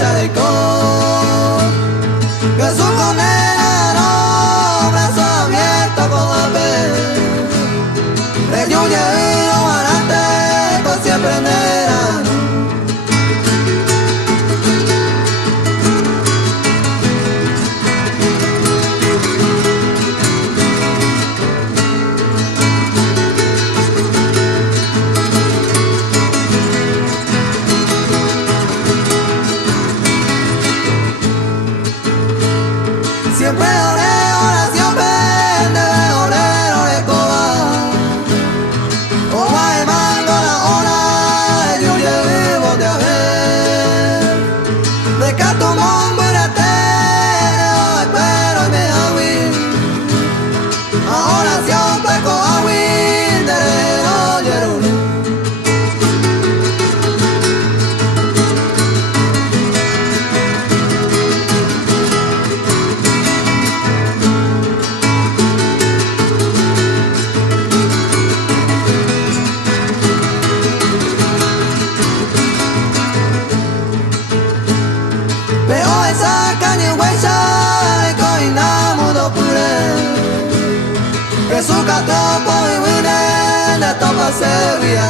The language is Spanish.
huella de con que su condena no brazo abierto con la fe de lluvia y los barantes con siempre negra. Siempre oré oración vende orero de coba o va mango la hora de lluvia vivo de haber de catumón burate pero me awi a oración peco awi de no yerune. Pero esa caña huella de coina mudo pure que su catopo y wine de topa se vía